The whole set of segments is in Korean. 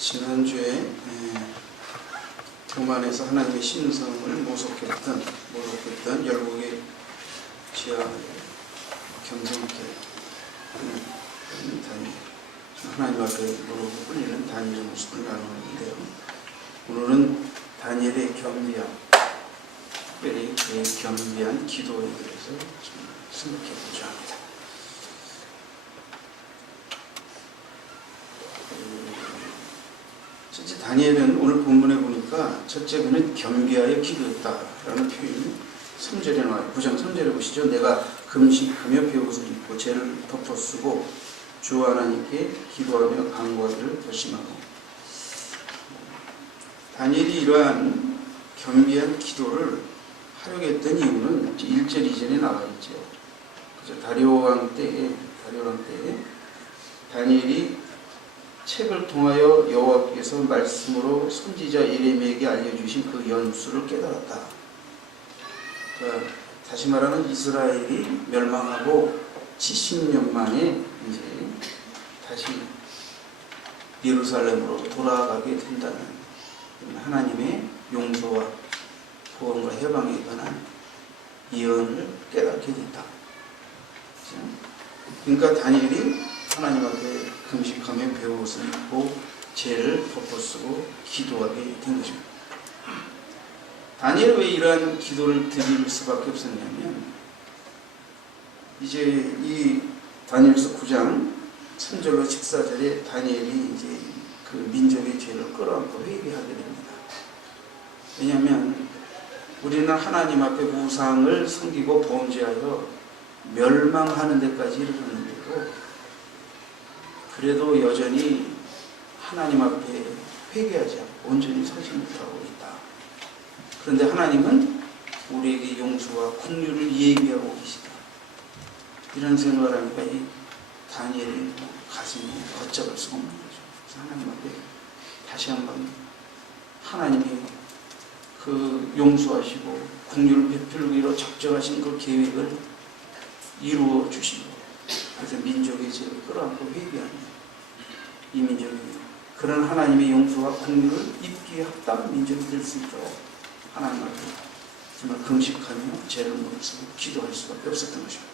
지난주에 교만에서 하나님의 신성을 모독했던 열국의 지하를 겸손케 하는 다니엘, 하나님 앞에 무릎을 꿇리는 다니엘의 모습을 나누는데요. 오늘은 다니엘의 겸비함, 특별히 그의 겸비한 기도에 대해서 좀 생각해 보자 합니다. 첫째, 다니엘은 오늘 본문에 보니까 첫째 그는 겸비하여 기도했다라는 표현이 3절에 나와요. 9장 3절에 보시죠. 내가 금식하며 베옷을 입고 죄를 덮어쓰고 주 하나님께 기도하며 간구하기를 결심하고. 다니엘이 이러한 겸비한 기도를 하려고 했던 이유는 1절 2절에 나와 있죠. 그래서 다리오 왕 때에 다니엘이 책을 통하여 여호와께서 말씀으로 선지자 예레미야에게 알려주신 그 연수를 깨달았다. 그러니까 다시 말하면 이스라엘이 멸망하고 70년 만에 이제 다시 예루살렘으로 돌아가게 된다는 하나님의 용서와 구원과 해방에 관한 예언을 깨닫게 된다. 그러니까 다니엘이 하나님 앞에 금식하며 베옷을 입고 죄를 덮어쓰고 기도하게 된 것입니다. 다니엘은 왜 이러한 기도를 드릴 수밖에 없었냐면, 이제 이 다니엘서 9장 3절로 14절에 다니엘이 이제 그 민족의 죄를 끌어안고 회개하게 됩니다. 왜냐하면 우리는 하나님 앞에 우상을 섬기고 범죄하여 멸망하는 데까지 이르렀는데도 그래도 여전히 하나님 앞에 회개하지 않고 온전히 서지 못하고 있다. 그런데 하나님은 우리에게 용서와 긍휼을 예비하고 계시다. 이런 생각을 하니까 이 다니엘의 가슴이 걷잡을 수가 없는 거죠. 그래서 하나님 앞에 다시 한번 하나님이 그 용서하시고 긍휼을 베풀기로 작정하신 그 계획을 이루어 주시고, 그래서 민족의 죄를 끌어안고 회개하는 이 민족이 그런 하나님의 용서와 긍휼을 입기에 합당한 민족이 될 수 있도록 하나님 앞에 정말 금식하며 죄를 무릅쓰고 기도할 수밖에 없었던 것입니다.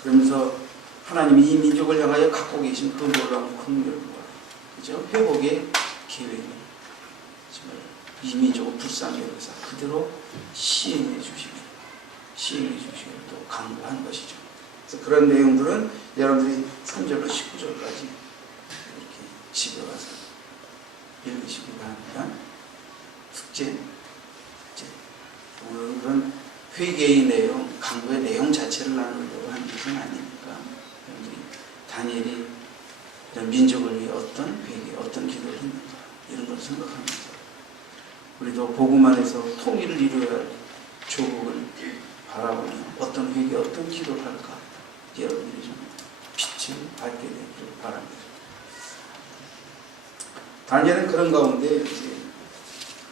그러면서 하나님이 이 민족을 향하여 갖고 계신 그 놀라운 긍휼과 그죠? 회복의 계획을 정말 이 민족을 불쌍히 여겨서 그대로 시행해 주시기를 또 강구한 것이죠. 그래서 그런 내용들은 여러분들이 3절로 19절까지 이렇게 집에 가서 읽으시기 바랍니다. 숙제. 오늘은 회개의 내용, 강구의 내용 자체를 나누려고 하는 것은 아니니까 여러분들이 다니엘이 민족을 위해 어떤 회개, 어떤 기도를 했는가 이런 걸 생각하면서 우리도 복음 안에서 통일을 이루어야 할 조국을 바라보며 어떤 회개, 어떤 기도를 할까 여러분들이 좀 빛을 밝게 되기를 바랍니다. 다니엘은 그런 가운데 이제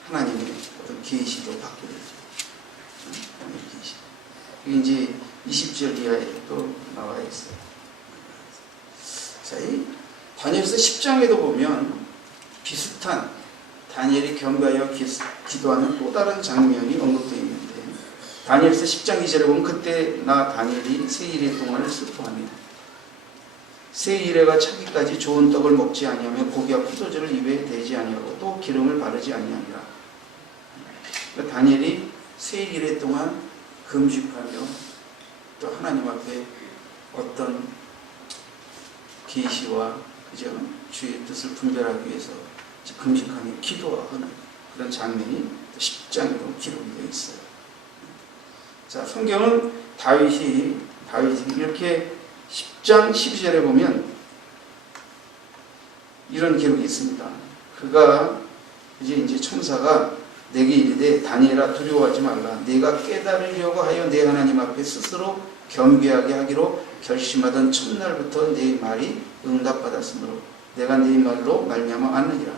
하나님의 어떤 계시도 받게 되죠. 하나님의 계시. 이게 이제 20절 이하에 또 나와 있어요. 자, 이 다니엘서 10장에도 보면 비슷한 다니엘이 겸비하여 기도하는 또 다른 장면이 언급되어 있는데, 다니엘서 10장 2절에 보면 그때 나 다니엘이 세 일의 동안을 슬퍼하며 세 일에가 차기까지 좋은 떡을 먹지 아니하며 고기와 포도주를 입에 대지 아니하고 또 기름을 바르지 아니하니라. 그러니까 다니엘이 세 일의 동안 금식하며 또 하나님 앞에 어떤 계시와 그죠? 주의 뜻을 분별하기 위해서 금식하며 기도하는 그런 장면이 10장으로 기록이 되어 있어요. 자, 성경은 다윗이 이렇게 10장 12절에 보면 이런 기록이 있습니다. 그가 이제 천사가 내게 이르되 다니엘아 두려워하지 말라. 내가 깨달으려고 하여 내 하나님 앞에 스스로 겸비하게 하기로 결심하던 첫날부터 내 말이 응답받았으므로 내가 네 말로 말미암아 앉느니라.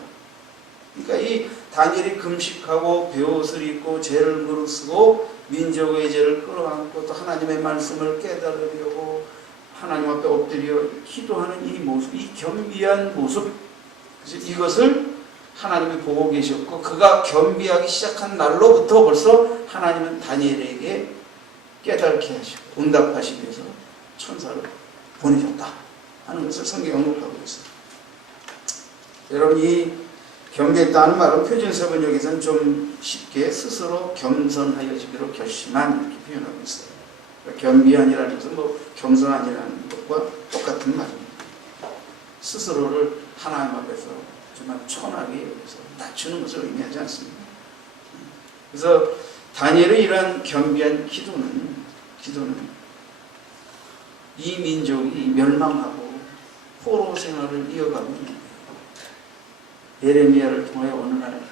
그러니까 이 다니엘이 금식하고 베옷을 입고 죄를 무릅쓰고 민족의 죄를 끌어안고 또 하나님의 말씀을 깨달으려고 하나님 앞에 엎드려 기도하는 이 모습, 이 겸비한 모습, 그래서 이것을 하나님이 보고 계셨고 그가 겸비하기 시작한 날로부터 벌써 하나님은 다니엘에게 깨닫게 하시고 응답하시기 위해서 천사를 보내셨다 하는 것을 성경에 언급하고 있어요. 여러분, 이 겸비했다는 말은 표준세번역에서는 좀 쉽게 스스로 겸손하여지기로 결심한 이렇게 표현하고 있어요. 그러니까 겸비한이라는 것은 겸손한이라는 것과 똑같은 말입니다. 스스로를 하나님 앞에서 정말 천하게 여기서 낮추는 것을 의미하지 않습니다. 그래서 다니엘의 이러한 겸비한 기도는 이 민족이 멸망하고 포로 생활을 이어가고 있는 거예요. 예레미야를 통해 어느 날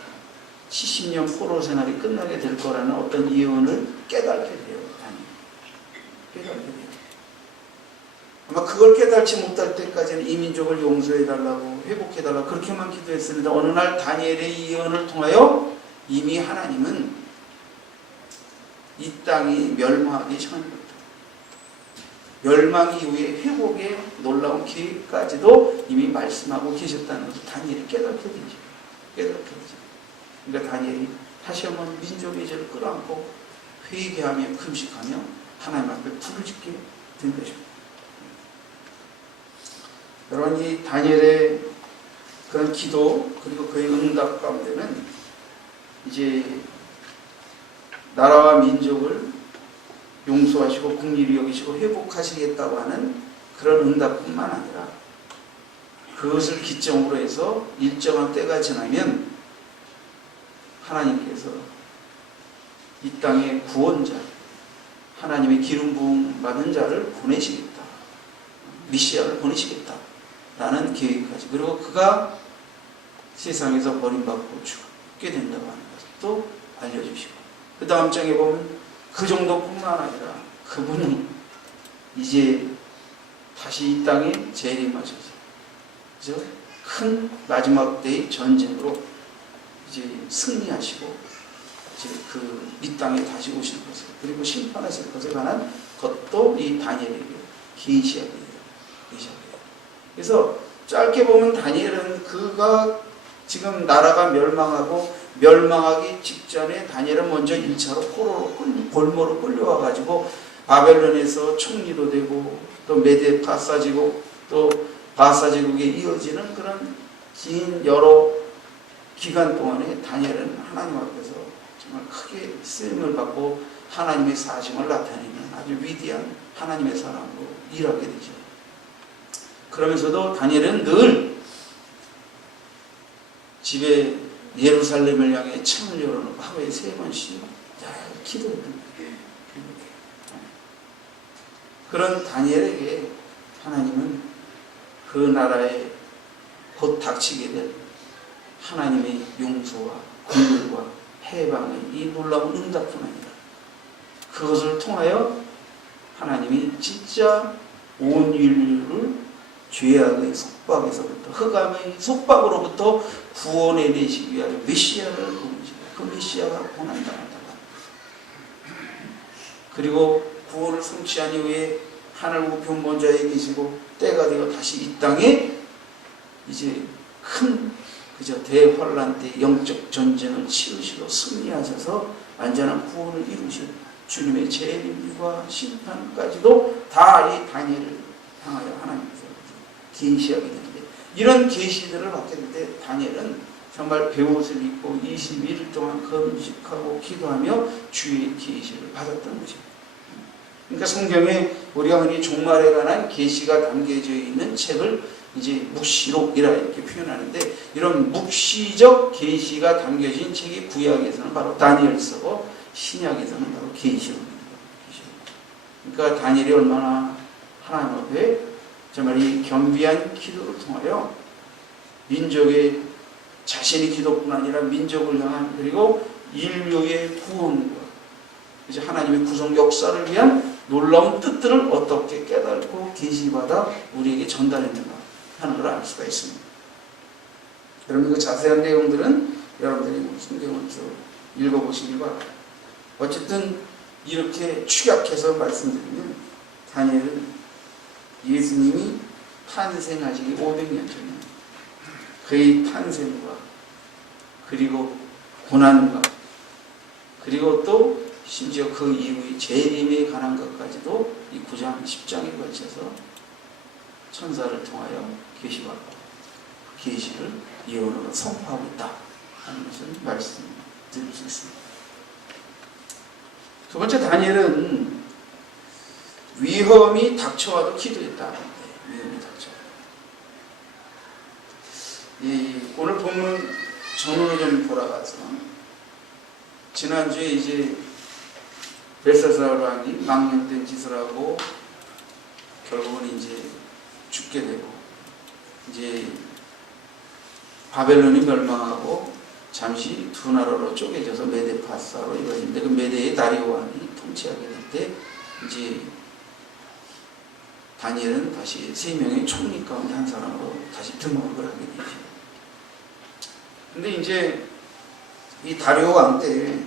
70년 포로 생활이 끝나게 될 거라는 어떤 예언을 깨닫게 돼요. 깨닫게 돼요. 아마 그걸 깨닫지 못할 때까지는 이 민족을 용서해달라고 회복해달라고 그렇게만 기도했습니다. 어느 날 다니엘의 예언을 통하여 이미 하나님은 이 땅이 멸망하기 전부터 멸망 이후에 회복의 놀라운 계획까지도 이미 말씀하고 계셨다는 것을 다니엘이 깨닫게 되죠. 그러니까 다니엘이 다시 한번 민족의 죄를 끌어안고 회개하며 금식하며 하나님 앞에 불을 짓게 된 것입니다. 여러분, 이 다니엘의 그런 기도 그리고 그의 응답 가운데는 이제 나라와 민족을 용서하시고 긍휼히 여기시고 회복하시겠다고 하는 그런 응답뿐만 아니라 그것을 기점으로 해서 일정한 때가 지나면 하나님께서 이 땅의 구원자, 하나님의 기름 부음 받은 자를 보내시겠다. 미시아를 보내시겠다라는 계획까지. 그리고 그가 세상에서 버림받고 죽게 된다고 하는 것도 알려주시고 그 다음 장에 보면 그 정도뿐만 아니라 그분이 이제 다시 이 땅에 재림하셔서 그죠? 큰 마지막 때의 전쟁으로 이제 승리하시고 이제 그 이 땅에 다시 오실 것을 그리고 심판하실 것에 관한 것도 이 다니엘에게 계시하게 돼요. 그래서 짧게 보면 다니엘은 그가 지금 나라가 멸망하고 멸망하기 직전에 다니엘은 먼저 1차로 골모로 끌려와가지고 바벨론에서 총리도 되고 또 메데 바사제국 또 바사제국에 이어지는 그런 긴 여러 기간 동안에 다니엘은 하나님 앞에서 정말 크게 쓰임을 받고 하나님의 사심을 나타내는 아주 위대한 하나님의 사람으로 일하게 되죠. 그러면서도 다니엘은 늘 집에 예루살렘을 향해 창을 열어놓고 하루에 3번씩 기도해요. 그런 다니엘에게 하나님은 그 나라에 곧 닥치게 될 하나님의 용서와 긍휼과 해방의 이 놀라운 응답뿐 아니라 그것을 통하여 하나님이 진짜 온 인류를 죄악의 속박에서부터 흑암의 속박으로부터 구원해 내시기 위하여 메시아를 보내시고 그 메시아가 고난당하다가 그리고 구원을 성취한 이후에 하늘 우편 본좌에 계시고 때가 되어 다시 이 땅에 이제 큰 그저 대환란 때 영적 전쟁을 치르시고 승리하셔서 완전한 구원을 이루실 주님의 재림과 심판까지도 다 이 다니엘을 향하여 하나님께서 계시하게 되는데 이런 계시들을 받게 될 때 다니엘은 정말 베옷을 입고 21일 동안 금식하고 기도하며 주의 계시를 받았던 것입니다. 그러니까 성경에 우리가 흔히 종말에 관한 계시가 담겨져 있는 책을 이제 묵시록이라 이렇게 표현하는데 이런 묵시적 계시가 담겨진 책이 구약에서는 바로 다니엘서고 신약에서는 바로 계시록입니다. 그러니까 다니엘이 얼마나 하나님 앞에 정말 이 겸비한 기도를 통하여 민족의 자신의 기도뿐 아니라 민족을 향한 그리고 인류의 구원과 이제 하나님의 구속 역사를 위한 놀라운 뜻들을 어떻게 깨닫고 계시받아 우리에게 전달했는가 하는 걸 알 수가 있습니다. 여러분 그 자세한 내용들은 여러분들이 성경을 쭉 읽어보시기 바랍니다. 어쨌든 이렇게 축약해서 말씀드리면 다니엘은 예수님이 탄생하시기 500년 전에 그의 탄생과 그리고 고난과 그리고 또 심지어 그 이후의 재림에 관한 것까지도 이 9장 10장에 걸쳐서 천사를 통하여 계시하고 그 계시를 예언으로 선포하고 있다 하는 것을 말씀드릴 수 있습니다. 두 번째, 다니엘은 위험이 닥쳐와도 기도했다. 위험이 닥쳐. 오늘 본문 전후로 좀 돌아가서 지난주에 이제 벨사살 왕이 망령된 짓을 하고 결국은 이제 죽게 되고 이제 바벨론이 멸망하고 잠시 두 나라로 쪼개져서 메데파사로 이루어지는데 그 메데의 다리오 왕이 통치하게 될 때 이제 다니엘은 다시 3명의 총리 가운데 한 사람으로 다시 등극을 하게 되죠. 근데 이제 이 다리오 왕 때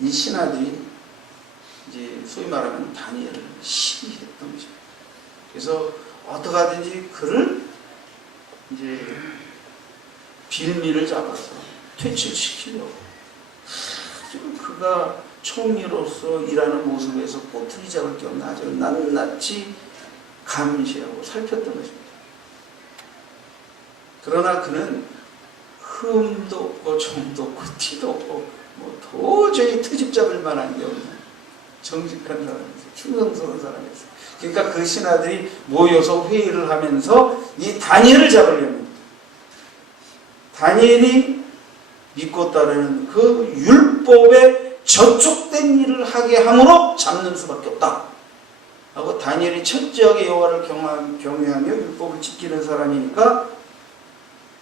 이 신하들이 이제 소위 말하면 다니엘을 시기했던 거죠. 그래서 어떻게 하든지 그를 이제 빌미를 잡아서 퇴출시키려고 그가 총리로서 일하는 모습에서 꼬투리 잡을 게 없나 아주 낱낱이 감시하고 살폈던 것입니다. 그러나 그는 흠도 없고 정도 없고 티도 없고 뭐 도저히 트집 잡을 만한 게 없는 정직한 사람이었어요. 충성스러운 사람이었어요. 그러니까 그 신하들이 모여서 회의를 하면서 이 다니엘을 잡으려면 다니엘이 믿고 따르는 그 율법에 저촉된 일을 하게 함으로 잡는 수밖에 없다 하고, 다니엘이 철저하게 여호와를 경외하며 율법을 지키는 사람이니까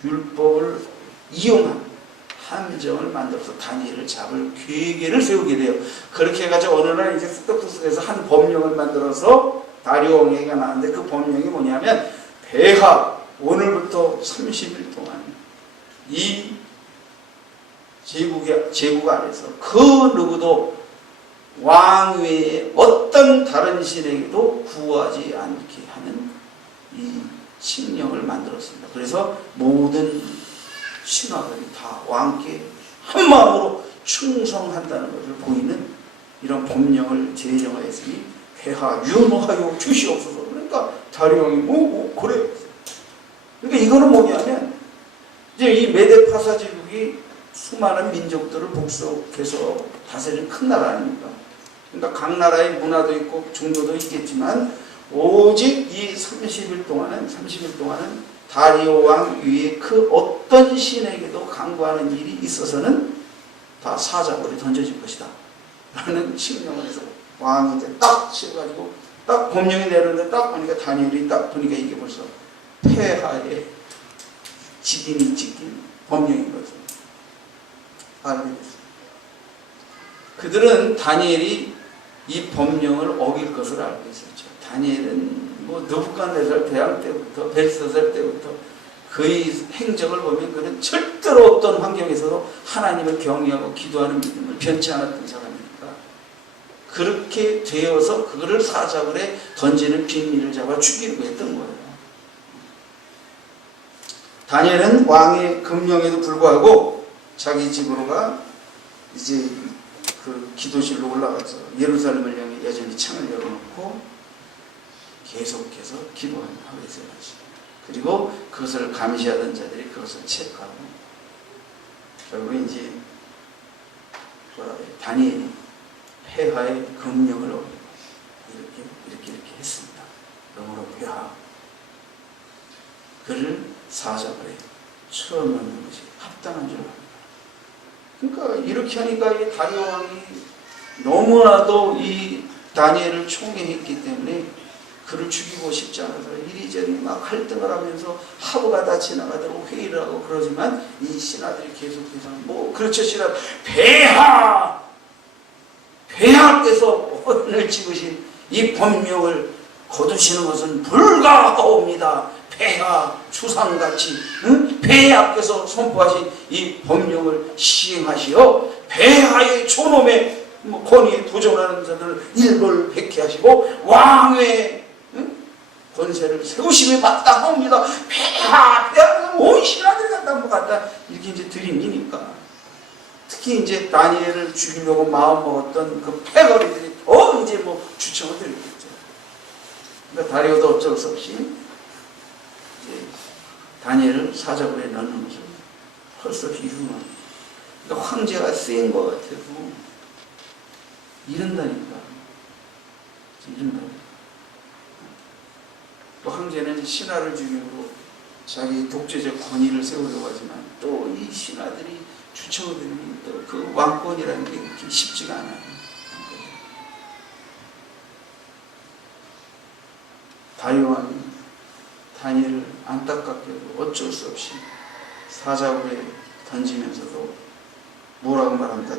율법을 이용한 함정을 만들어서 다니엘을 잡을 계획을 세우게 돼요. 그렇게 해가지고 어느 날 이제 쑥덕쑥덕해서 한 법령을 만들어서 다리오 왕에게 나왔는데 그 법령이 뭐냐면, 폐하 오늘부터 30일 동안 이 제국 안에서 그 누구도 왕 외에 어떤 다른 신에게도 구하지 않게 하는 이 칙령을 만들었습니다. 그래서 모든 신하들이 다 왕께 한 마음으로 충성한다는 것을 보이는 이런 법령을 제정하였으니 폐하 윤호하여 주시옵소서. 그러니까 다리오 왕이 그래. 그러니까 이거는 뭐냐면 이제 이 메데파사 제국이 수많은 민족들을 복속해서 다스리는 큰 나라 아닙니까? 그러니까 각 나라의 문화도 있고 종교도 있겠지만 오직 이 30일 동안은 다리오 왕 위에 그 어떤 신에게도 강구하는 일이 있어서는 다 사자벌이 던져질 것이다 라는 칙령을 해서 왕이 이제 딱 치어가지고 딱 법령이 내렸는데 딱 보니까 다니엘이 딱 보니까 이게 벌써 폐하의 직인이 찍힌 법령인 것을 알게 됐습니다. 그들은 다니엘이 이 법령을 어길 것을 알고 있었죠. 다니엘은 뭐 느부갓네살 대왕 때부터 벨사살 때부터 그의 행적을 보면 그는 절대로 어떤 환경에서도 하나님을 경외하고 기도하는 믿음을 변치 않았던 사람이니까 그렇게 되어서 그를 사자굴에 던지는 빈미를 잡아 죽이려고 했던 거예요. 다니엘은 왕의 금령에도 불구하고 자기 집으로가 이제 그 기도실로 올라가서 예루살렘을 향해 여전히 창을 열어놓고 계속해서 기도하고 있어요. 그리고 그것을 감시하던 자들이 그것을 체크하고 결국 이제 다니엘이 폐하의 금령을 어기고 이렇게 했습니다. 그러므로 폐하 그를 사자굴에 쳐넣는 것이 합당한 줄 압니다. 그러니까 이렇게 하니까 이 다리오 왕이 너무나도 이 다니엘을 총애했기 때문에 그를 죽이고 싶지 않아서 이리저리 막 갈등을 하면서 하루가 다 지나가도록 회의를 하고 그러지만 이 신하들이 계속해서 그렇죠 신하 폐하께서 혼을 찍으신 이 법령을 거두시는 것은 불가하옵니다. 폐하 추상같이 폐하께서 선포하신 이 법령을 시행하시어 폐하의 존엄의 권위에 도전하는 자들을 일벌백케 하시고 왕의 권세를 세우심에 마땅합니다. 폐하는 온 신하들이 갖다 이렇게 이제 들이미니까 특히 이제 다니엘을 죽이려고 마음 먹었던 그 패거리들이 더 이제 뭐 주청을 들이겠죠. 그러니까 다리오도 어쩔 수 없이 이제 다니엘을 사자굴에 넣는 것을 벌써 비유는 그러니까 황제가 쓰인 것 같아서 이른다니까. 또 황제는 신하를 죽이고 자기 독재적 권위를 세우려고 하지만 또 이 신하들이 주청들이 또 그 왕권이라는 게 그렇게 쉽지가 않아요. 다리오 왕이 다니엘을 안타깝게도 어쩔 수 없이 사자굴에 던지면서도 뭐라고 말합니다.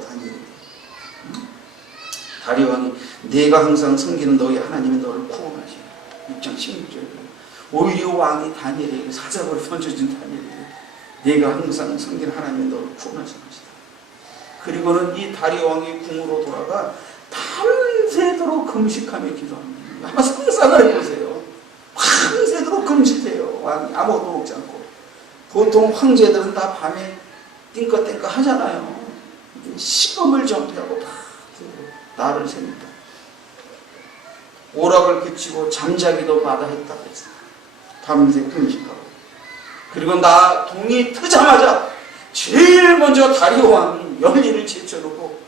다리오 왕이 네가 항상 섬기는 너희 하나님이 너를 구원하시라. 6장 16절에 오히려 왕이 다니엘에게 사자굴에 던져진 다니엘에게 네가 항상 섬기는 하나님이 너를 구원하시는 것이다. 그리고는 이 다리오 왕이 궁으로 돌아가 밤새도록 금식하며 기도합니다. 한번 상상을 해보세요. 밤새도록 금식해요. 왕이 아무것도 먹지 않고. 보통 황제들은 다 밤에 띵꺼띵꺼 하잖아요. 시험을 전폐하고 다 나를 셉니다. 오락을 그치고 잠자기도 마다했다 그랬어요. 밤새 금식하고. 그리고 나 동이 트자마자 제일 먼저 다리오 왕이 열리를 제쳐놓고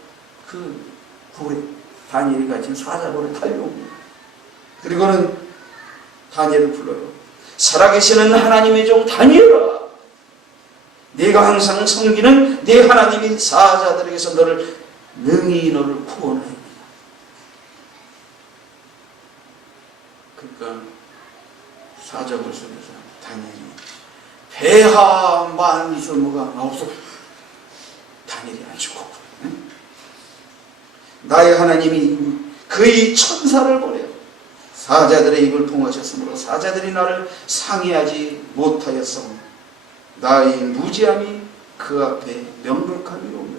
그 굴에 다니엘이 갇힌 사자굴에 달려옵니다. 그리고는 다니엘을 불러요. 살아계시는 하나님의 종 다니엘아, 네가 항상 섬기는 네 하나님인 사자들에게서 너를 능히 너를 구원하였다. 그러니까 사자굴 속에서 다니엘이 배하 만수무가 나옵소. 다니엘이 안 죽었고, 응? 나의 하나님이 그의 천사를 보내요. 사자들의 입을 봉하셨으므로 사자들이 나를 상해하지 못하였어. 나의 무지함이 그 앞에 명백하게 오며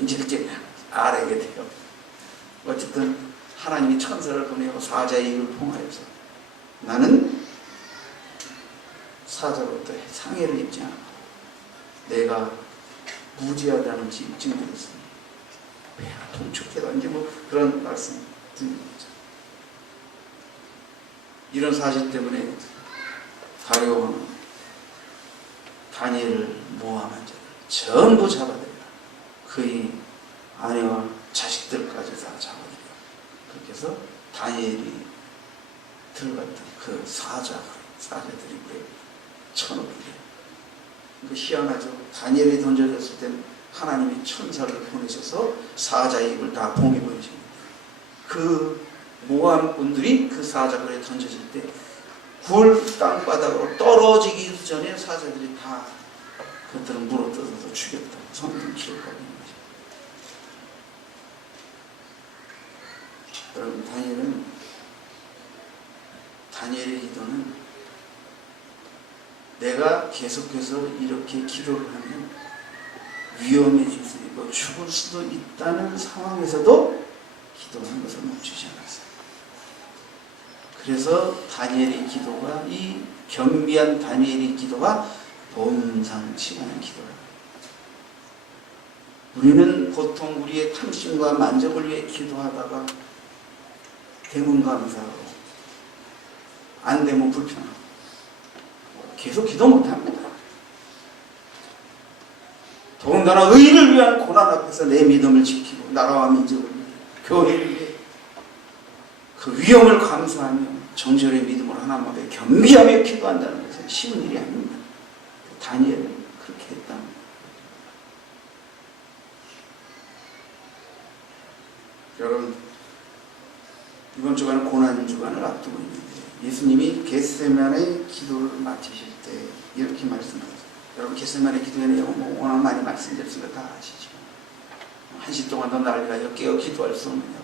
이제 이렇게 알게 돼요. 어쨌든 하나님이 천사를 보내고 사자의 입을 봉하여서 나는 사자로부터 상해를 입지 않고 내가 무지하다는 증거였습니다. 통촉해다 이제 뭐 그런 말씀 드립니다. 이런 사실 때문에 다리오 왕은 다니엘을 모함한 자를 전부 잡아들여 그의 아내와 자식들까지 다 잡아들여 그렇게 해서 다니엘이 들어갔던 그 사자들이 그래 쳐놓기래. 그 희한하죠. 다니엘이 던져졌을 때는 하나님이 천사를 보내셔서 사자의 입을 다 봉해버리십니다. 그 모함꾼들이 그 사자굴에 던져질 때 굴 땅바닥으로 떨어지기 전에 사자들이 다 그것들을 물어뜯어서 죽였다. 성경 기록하고 있는 거죠. 여러분, 다니엘의 기도는 내가 계속해서 이렇게 기도를 하면 위험해질 수 있고 죽을 수도 있다는 상황에서도 기도하는 것을 멈추지 않았어요. 그래서 다니엘의 기도가 이 겸비한 다니엘의 기도가 범상치 않은 기도예요. 우리는 보통 우리의 탐심과 만족을 위해 기도하다가 되면 감사하고 안 되면 불편하고 계속 기도 못합니다. 더군다나 의를 위한 고난 앞에서 내 믿음을 지키고 나라와 민족을 위해 교회를 위해 그 위험을 감수하며 정절의 믿음으로 하나님 앞에 겸비하며 기도한다는 것은 쉬운 일이 아닙니다. 다니엘은 그렇게 했답니다. 여러분, 이번 주간은 고난 주간을 앞두고 있는데 예수님이 겟세마네 기도를 마치실 때 이렇게 말씀하셨어요. 여러분, 겟세마네 기도의 내용은 워낙 많이 말씀드렸으니까 다 아시죠. 한 시 동안 너 나를 위하여 깨어 기도할 수 없느냐고.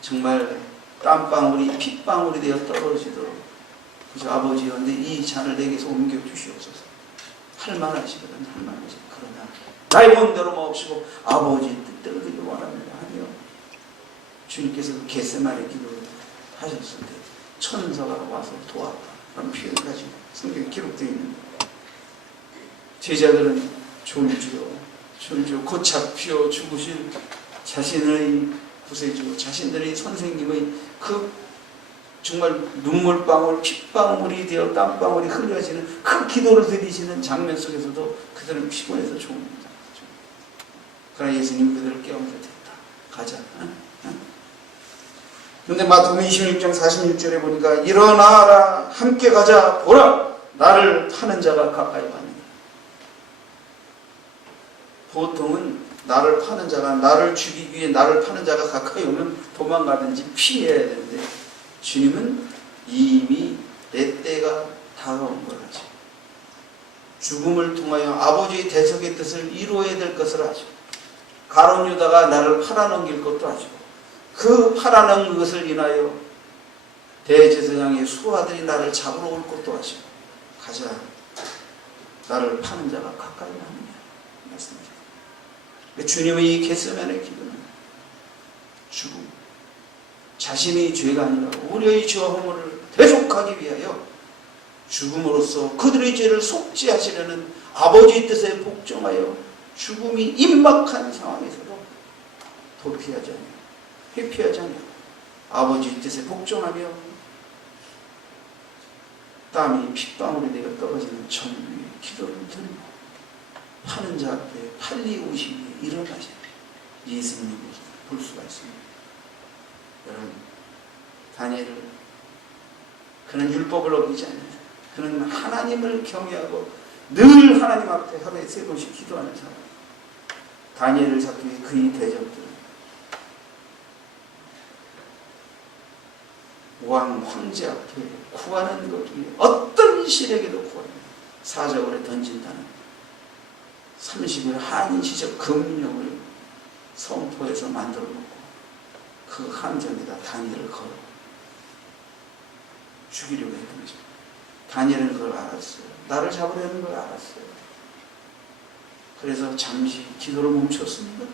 정말 땀방울이 핏방울이 되어 떨어지도록 그래서 아버지여 이 잔을 내게서 옮겨 주시옵소서. 할만하시거든. 할만하시. 그러나 나의 본대로 마옵시고 아버지의 뜻대로 되길 원합니다 하며 주님께서 겟세마네 기도를 하셨을 때 천사가 와서 도왔다. 그런 표현을 가지고 성경에 기록되어 있는 거예요. 제자들은 졸지요 곧 잡혀 죽으실 자신의 구세주, 자신들의 선생님의 그 정말 눈물방울, 핏방울이 되어 땀방울이 흘려지는 그 기도를 드리시는 장면 속에서도 그들은 피곤해서 죽습니다. 그러나 예수님 그들을 깨우면서 됐다. 가자. 그런데 마태복음 26장 46절에 보니까 일어나라 함께 가자 보라 나를 파는 자가 가까이 왔느니라. 보통은 나를 파는 자가 나를 죽이기 위해 나를 파는 자가 가까이 오면 도망가든지 피해야 되는데 주님은 이미 내 때가 다가온 걸 하죠. 죽음을 통하여 아버지의 대속의 뜻을 이루어야 될 것을 하죠. 가룟 유다가 나를 팔아넘길 것도 하죠. 그 팔아넘은 것을 인하여 대제사장의 수하들이 나를 잡으러 올 것도 하죠. 가자. 나를 파는 자가 가까이 나느냐 말씀이죠. 주님의 이 겟세마네 기도는 죽음, 자신의 죄가 아니라 우리의 죄와 허물을 대속하기 위하여 죽음으로써 그들의 죄를 속죄하시려는 아버지의 뜻에 복종하여 죽음이 임박한 상황에서도 도피하지 않고 회피하지 않고 아버지의 뜻에 복종하며 땀이 핏방울이 되어 떨어지는 정 위에 기도를 드리고 파는 자 앞에 팔리고 오시니 일어나셔야 예수님을 볼 수가 있습니다. 여러분, 다니엘은 그는 율법을 어기지 않는다. 그는 하나님을 경외하고 늘 하나님 앞에 하루에 3번씩 기도하는 사람. 다니엘을 잡기 위해 그의 대적들은 황제 앞에 구하는 것 위에 어떤 시력에도 구하는 사자굴에 던진다는 30일 한시적 금령을 성포에서 만들어 놓고 그 함정에다 다니엘을 걸어 죽이려고 했던 거죠. 다니엘은 그걸 알았어요. 나를 잡으려는 걸 알았어요. 그래서 잠시 기도를 멈췄습니다.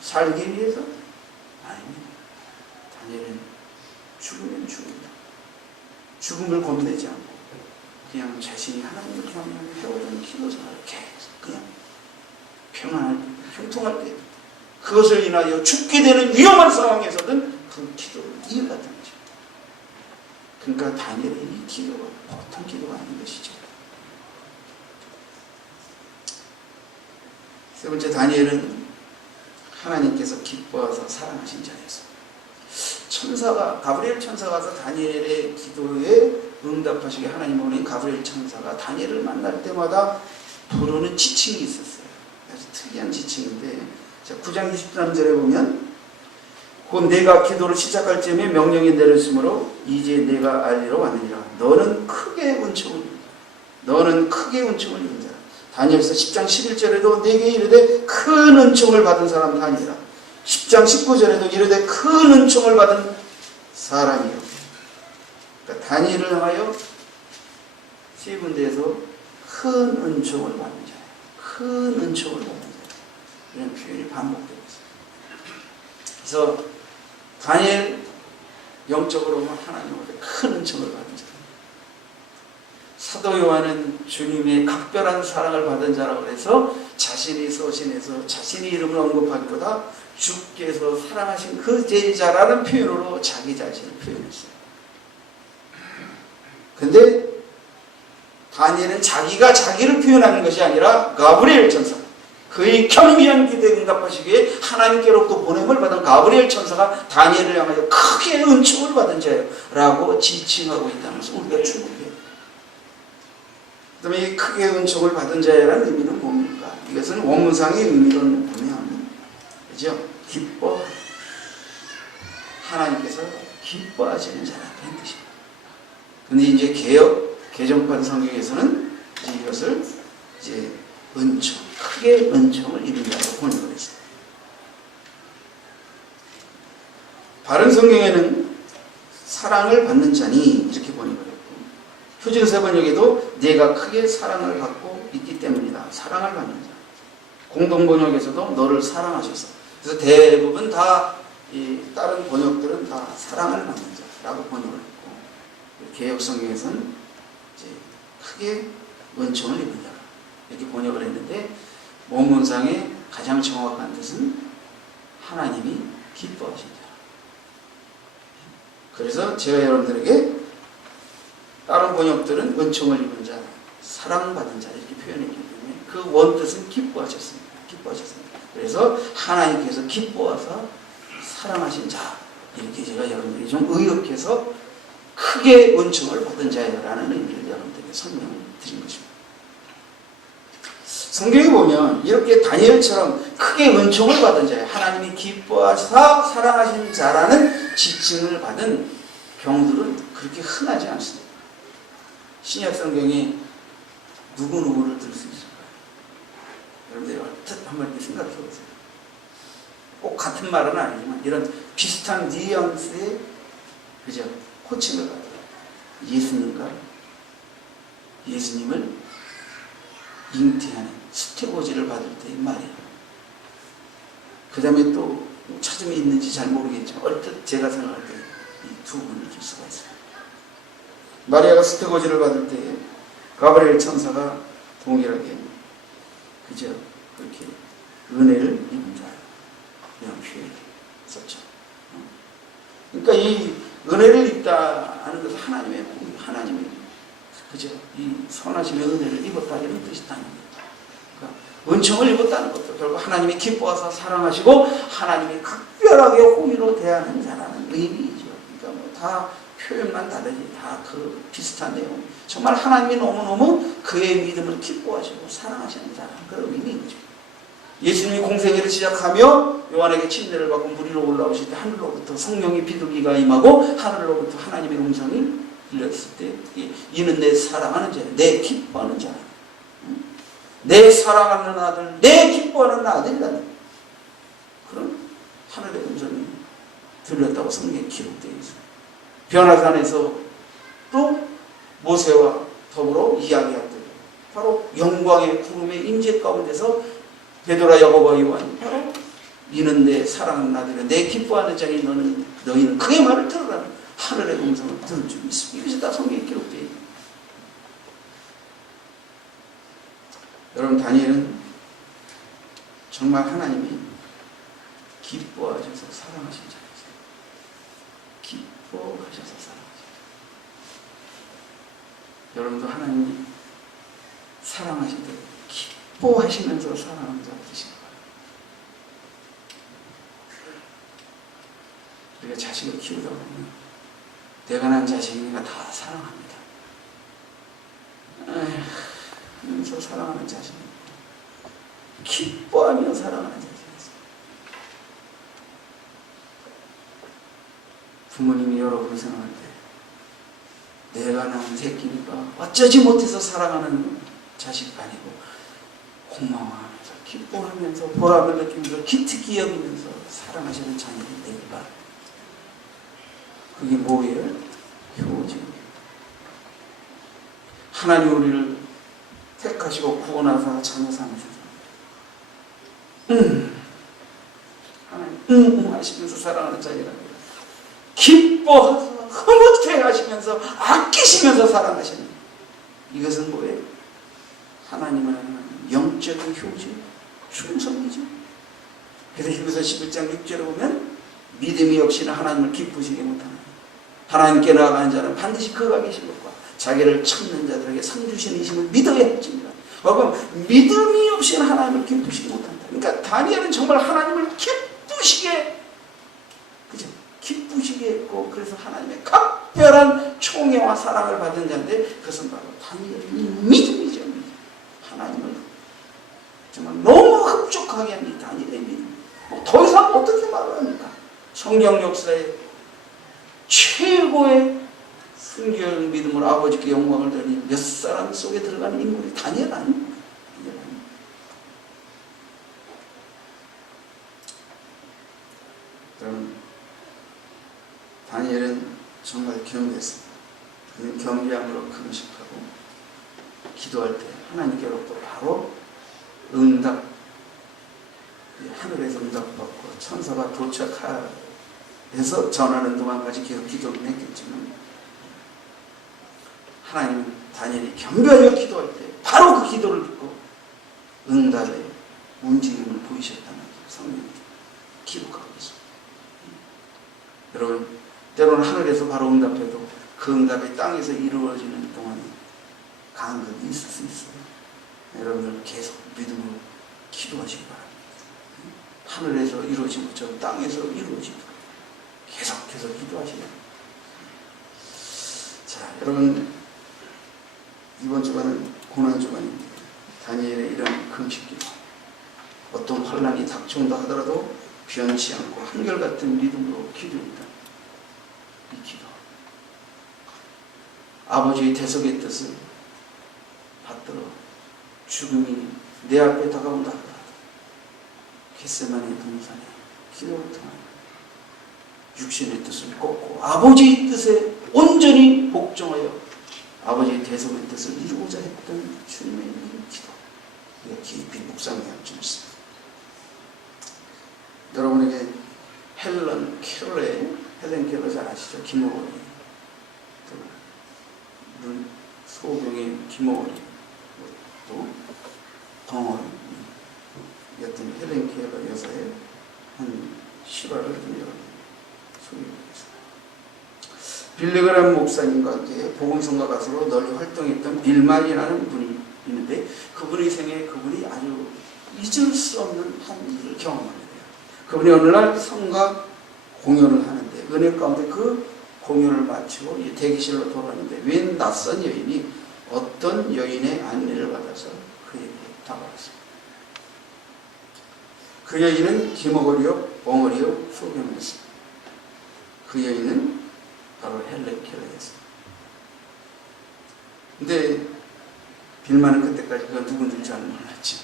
살기 위해서? 아닙니다. 다니엘은 죽으면 죽는다. 죽음을 겁내지 않고 그냥 자신이 하나님을 경외하며 해오던 기도 생활을 계속 그냥 평안할 때, 형통할 때 그것을 인하여 죽게 되는 위험한 상황에서든 그 기도를 이어갔던 거죠. 그러니까 다니엘의 이 기도가 보통 기도가 아닌 것이죠. 세 번째, 다니엘은 하나님께서 기뻐하셔서 사랑하신 자였어요. 가브리엘 천사가 와서 다니엘의 기도에 응답하시게 하나님 보낸 가브리엘 천사가 다니엘을 만날 때마다 부르는 지칭이 있었어요. 아주 특이한 지칭인데, 9장 23절에 보면 곧 내가 기도를 시작할 즈음에 명령이 내렸으므로 이제 내가 알리러 왔느니라. 너는 크게 은총을 입은 자라. 다니엘서 10장 11절에도 내게 이르되 큰 은총을 받은 사람 다니엘아. 10장 19절에도 이르되 큰 은총을 받은 사람이요. 그러니까 다니엘을 향하여 세 군데에서 큰 은총을 받는 자예요. 큰 은총을 받는 자예요. 이런 표현이 반복되고 있습니다. 그래서 다니엘 영적으로 보면 하나님으로부터 큰 은총을 받은 자예요. 사도 요한은 주님의 각별한 사랑을 받은 자라고 해서 자신이 서신해서 자신의 이름을 언급하기보다 주께서 사랑하신 그 제자라는 표현으로 자기 자신을 표현했어요. 근데 다니엘은 자기가 자기를 표현하는 것이 아니라 가브리엘 천사, 그의 경미한 기도에 응답하시기 위해 하나님께로부터 보냄을 받은 가브리엘 천사가 다니엘을 향하여 크게 은총을 받은 자예요 라고 지칭하고 있다는 것을 우리가 주목해요. 그 다음에 이 크게 은총을 받은 자라는 의미는 뭡니까? 이것은 원문상의 의미로는 보면 그죠? 기뻐, 하나님께서 기뻐하시는 자라는 뜻입니다. 근데 이제 개정판 성경에서는 이제 이것을 이제 은총, 크게 은총을 입은 자로 번역을 했어요. 바른 성경에는 사랑을 받는 자니 이렇게 번역을 했고, 표준세 번역에도 내가 크게 사랑을 받고 있기 때문이다. 사랑을 받는 자. 공동 번역에서도 너를 사랑하셔서. 그래서 대부분 다 다른 번역들은 다 사랑을 받는 자라고 번역을 했고, 개혁 성경에서는 이제 크게 은총을 입은 자. 이렇게 번역을 했는데 원문상의 가장 정확한 뜻은 하나님이 기뻐하신다. 그래서 제가 여러분들에게 다른 번역들은 은총을 입은 자, 사랑받은 자 이렇게 표현했기 때문에 그 원뜻은 기뻐하셨습니다. 기뻐하셨습니다. 그래서 하나님께서 기뻐하사 사랑하신 자 이렇게 제가 여러분들이 좀 의역해서 크게 은총을 받은 자라는 의미를 여러분들에게 설명을 드린 것입니다. 성경에 보면 이렇게 다니엘처럼 크게 은총을 받은 자예요. 하나님이 기뻐하사 사랑하신 자라는 지칭을 받은 경우들은 그렇게 흔하지 않습니다. 신약 성경에 누구누구를 들 수 있을까요? 여러분들이 얼핏 한번 이렇게 생각해 보세요. 꼭 같은 말은 아니지만 이런 비슷한 뉘앙스의 그죠? 호칭을 받아요. 예수님과 예수님을 잉태하는 수태고지를 받을 때의 말이에요. 그 다음에 또 찾음이 있는지 잘 모르겠지만 얼핏 제가 생각할 때 이 두 분을 줄 수가 있어요. 마리아가 수태고지를 받을 때에 가브리엘 천사가 동일하게 그저 그렇게 은혜를 입은 자 이런 표현을 썼죠. 그러니까 이 은혜를 입다 하는 것은 하나님의 그저 이 선하심의 은혜를 입었다 이런 뜻이 아닙니다. 그러니까 은총을 입었다는 것도 결국 하나님이 기뻐하사 사랑하시고 하나님이 각별하게 호의로 대하는 자라는 의미이죠. 그러니까 뭐 다 표현만 다르지 다 그 비슷한 내용. 정말 하나님이 너무너무 그의 믿음을 기뻐하시고 사랑하시는 자라는 그런 의미인 거죠. 예수님이 공생애를 시작하며 요한에게 침례를 받고 물 위로 올라오실 때 하늘로부터 성령의 비둘기가 임하고 하늘로부터 하나님의 음성이 들렸을 때 이는 내 사랑하는 자야, 내 기뻐하는 자야, 내 사랑하는 아들, 내 기뻐하는 아들이라는 그런 하늘의 음성이 들렸다고 성경에 기록되어 있어요. 변화산에서 또 모세와 더불어 이야기할 때 바로 영광의 구름의 임재 가운데서 베드로와 야고보와 요한이 바로 이는 내 사랑하는 아들이야, 내 기뻐하는 자니 너희는 그의 말을 들으라는 하늘의 음성을 들을 줄 믿습니다. 이것이 다 성경에 기록되어 있습니다. 여러분 다니엘은 정말 하나님이 기뻐하셔서 사랑하신 자였어요. 기뻐하셔서 사랑하신 자. 여러분도 하나님이 사랑하실 때 기뻐하시면서 사랑하는 자가 되시기 바랍니다. 우리가 자식을 키우다 보면 내가 낳은 자식이니까 다 사랑합니다. 하면서 사랑하는 자식입니다. 기뻐하며 사랑하는 자식이었어요. 부모님이 여러분을 생각할 때 내가 낳은 새끼니까 어쩌지 못해서 사랑하는 자식 아니고 고마워하면서 기뻐하면서 보람을 느끼면서 기특히 여기면서 사랑하시는 자녀들이 되길 바랍니다. 그게 뭐예요? 효증이에요. 하나님 우리를 택하시고 구원하사 자녀 삼으셔서 하나님 하시면서 사랑하는 자녀랍니다. 기뻐하사 흐뭇해 하시면서 아끼시면서 사랑하시는 이것은 뭐예요? 하나님을 하는 영적인 효지, 충성이죠. 그래서 히브리서 11장 6절에 보면 믿음이 없이는 하나님을 기쁘시게 못하는 하나님께 나아가는 자는 반드시 그가 계신 것과 자기를 찾는 자들에게 상 주시는 이심을 믿어야 할지니라. 그럼 믿음이 없이는 하나님을 기쁘시게 못한다. 그러니까 다니엘은 정말 하나님을 기쁘시게 그죠? 기쁘시게 했고 그래서 하나님의 각별한 총애와 사랑을 받은 자인데 그것은 바로 다니엘의 믿음이죠. 믿음. 하나님을 정말 너무 흡족하게 한 이 다니엘의 믿음. 더 이상 어떻게 말을 합니까? 성경 역사의 최고의 순결 믿음으로 아버지께 영광을 드리는 몇 사람 속에 들어가는 인물이 다니엘 아닙니까? 그럼 다니엘은 정말 경배했습니다. 그는 경배함으로 금식하고 기도할 때 하나님께로부터 바로 응답, 하늘에서 응답받고 천사가 도착해서 전하는 동안까지 계속 기도를 했겠지만 하나님은 다니엘이 경배하여 기도할 때 바로 그 기도를 듣고 응답의 움직임을 보이셨다는 성경이 기록하고 있습니다. 여러분, 때로는 하늘에서 바로 응답해도 그 응답이 땅에서 이루어지는 동안에 간극이 있을 수 있어요. 여러분들 계속 믿음으로 기도하시기 바랍니다. 하늘에서 이루어진 것처럼 땅에서 이루어지도록 계속해서 기도하시기 바랍니다. 자, 여러분, 이번 주간은 고난주간입니다. 다니엘의 이런 금식기도, 어떤 환란이 닥쳐온다 하더라도 변치 않고 한결같은 믿음으로 기도합니다. 이 기도, 아버지의 대속의 뜻을 받들어 죽음이 내 앞에 다가온다 하더라도 겟세마네 동산에 기도를 통하여 육신의 뜻을 꺾고 아버지의 뜻에 온전히 복종하여 아버지의 대속의 뜻을 이루고자 했던 주님의 이름 기도, 우리가 깊이 묵상해야 할 줄 있습니다. 여러분에게 헬렌 켈러 잘 아시죠? 김어걸이, 또 소경의 김어걸이, 또 덩어리였던 헬렌 켈러 여사의 한 실화를 여러분 소개해드리겠습니다. 빌리그람 목사님과 함께 복음성가 가수로 널리 활동했던 빌만이라는 분이 있는데, 그분의 생에 그분이 아주 잊을 수 없는 한 일을 경험합니다. 그분이 어느 날 성가 공연을 하는데, 은혜 가운데 그 공연을 마치고 대기실로 돌아왔는데 웬 낯선 여인이 어떤 여인의 안내를 받아서 그에게 다가왔습니다. 그 여인은 김어걸이요 벙어리요 소경이었습니다. 그 여인은 바로 헬렌 켈러였습니다. 근데 빌만은 그때까지 그가 누군지 잘 몰랐죠.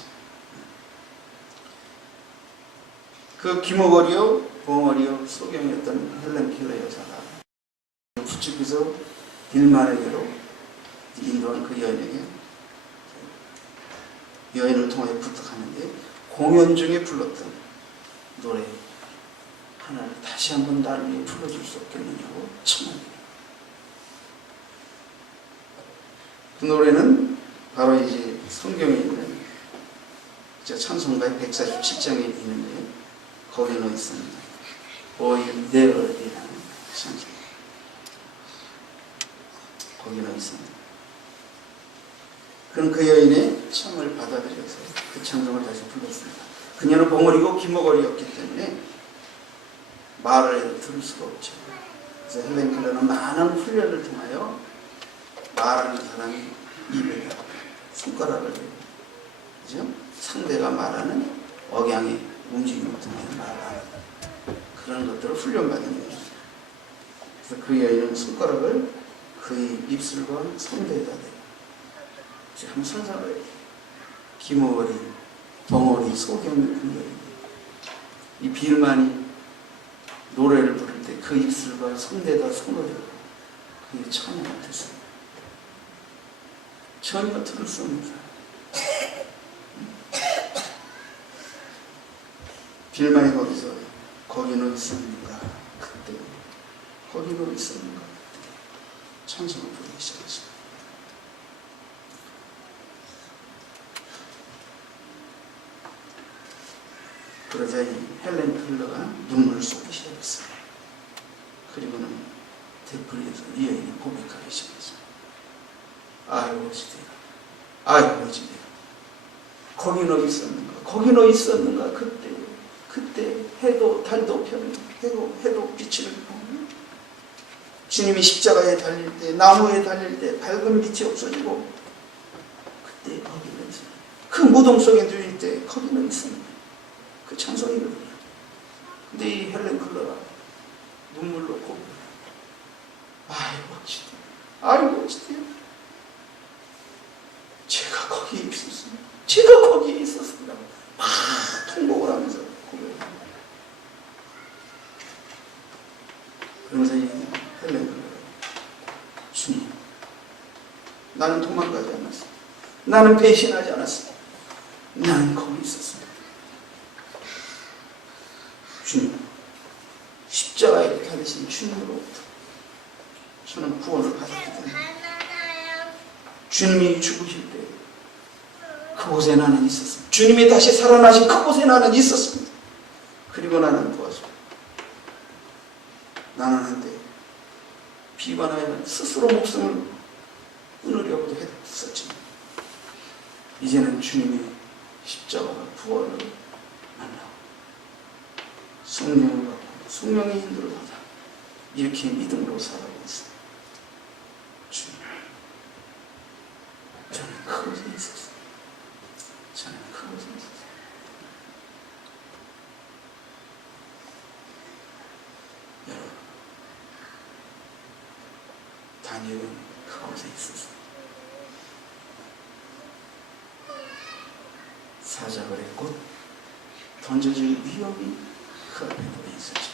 그 김어걸이요 벙어리요 소경이었던 헬렌 켈러 여사가 부축해서 빌만에게로 인도한 그 여인에게 여인을 통해 부탁하는데, 공연 중에 불렀던 노래 하나를 다시 한번 나를 위해 불러줄 수 없겠느냐고 청합니다. 그 노래는 바로 이제 성경에 있는 찬송가의 147장에 있는데 거기에 넣어 있습니다. 오일 데어이라는 찬송, 거기에 넣어 있습니다. 그는 그 여인의 청을 받아들여서 그 찬송을 다시 불렀습니다. 그녀는 벙어리고 김어걸이었기 때문에 말을 해도 들을 수가 없죠. 그래서 헬렌 켈러는 많은 훈련을 통하여 말하는 사람이 입에다 손가락을 대고, 그죠? 상대가 말하는 억양의 움직임을 통하여 말하는 그런 것들을 훈련받는 거죠. 그래서 그 여인은 손가락을 그의 입술과 손대에다 대고, 한번 상상을, 김어걸이, 벙어리, 소경이 그 여인, 이 빌만이 노래를 부를 때 그 입술과 손대다 손을 대고 그게 전혀 못했습니다. 전혀 들을 수 없는 사람. 빌만이 거기서 거기는 있었는가 그때, 거기는 있었는가 그때 찬송을 부르기 시작했습니다. 그러자 이 헬렌 켈러가 눈물을 쏟기 시작했어요. 그리고는 대프리에서 이 여인이 고백하기 시작했어요. 아이고 어찌되어, 아이고 어찌되어, 거기 너 있었는가, 거기 너 있었는가 그때 해도 달도 펴고 해도 빛을 보고, 주님이 십자가에 달릴 때, 나무에 달릴 때 밝은 빛이 없어지고, 그때 거기 너 있었는가, 그 무덤 속에 누일 때 거기 너 있었는가, 그 찬송이거든요. 근데 이 헬렌 켈러가 눈물로 고백해요. 아이고 어찌돼, 아이고 어찌돼, 제가 거기에 있었습니다. 제가 거기에 있었습니다. 막 통곡을 하면서 고백합니다. 그러면서 이 헬렌 켈러가, 주님, 나는 도망가지 않았어. 나는 배신하지 않았어. 나는 거기 있었습니다. 주님, 십자가에 달리신 주님으로부터 저는 구원을 받았기 때문에 주님이 죽으실 때 그 그곳에 나는 있었습니다. 주님이 다시 살아나신 그곳에 나는 있었습니다. 그리고 나는 보았습니다. 나는 한때 비관하여 스스로 목숨을 끊으려고도 했었지만 이제는 주님의 십자가와 부활을 만나고 성령을 받고 성령의 인도를 받아 이렇게 믿음으로 살아가고 있습니다. 주님, 저는 그곳에 있었어요. 저는 그곳에 있었어요. 여러분, 다니엘은 그곳에 있었어요. 사자굴에 곧 던져질 위험이 그 앞에 놓여 있었죠.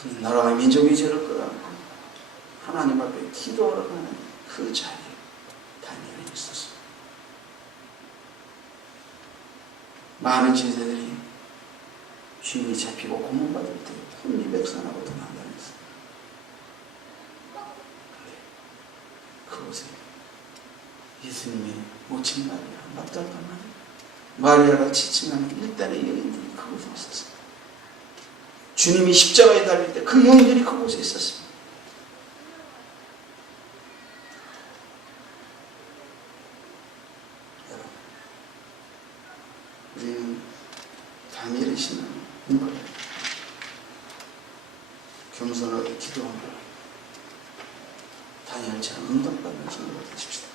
그는 나라와 민족의 죄를 끌어안고 하나님 앞에 기도하러 가는 그 자리에 다니엘이 있었어요. 많은 제자들이 주인이 잡히고 고문받을 때 혼미백산하고 도망다녔어요. 그런데 그곳에 예수님의 모친 마리아, 막달라 마리아가 지칭하는 일단의 여인들이 그곳에 있었어요. 주님이 십자가에 달릴 때 그 여인들이 그곳에 있었습니다. 여러분, 우리는 다니엘의 신앙을 인걸해요. 겸손하게 기도하며 다니엘처럼 응답받는 신앙을 되십시다.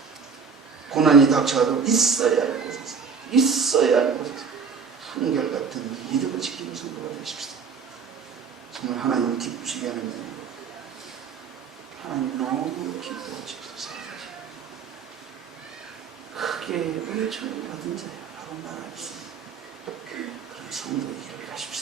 고난이 닥쳐도 있어야 할 곳에서 한결같은 믿음을 지키는 성도가 되십시다. 정말 하나님을 기쁘시게 하는 일이고 하나님 너무 기뻐하십시오. 크게 은총을 받은 자야 라고 말하겠습니다. 그런 성도의 길을 가십시오.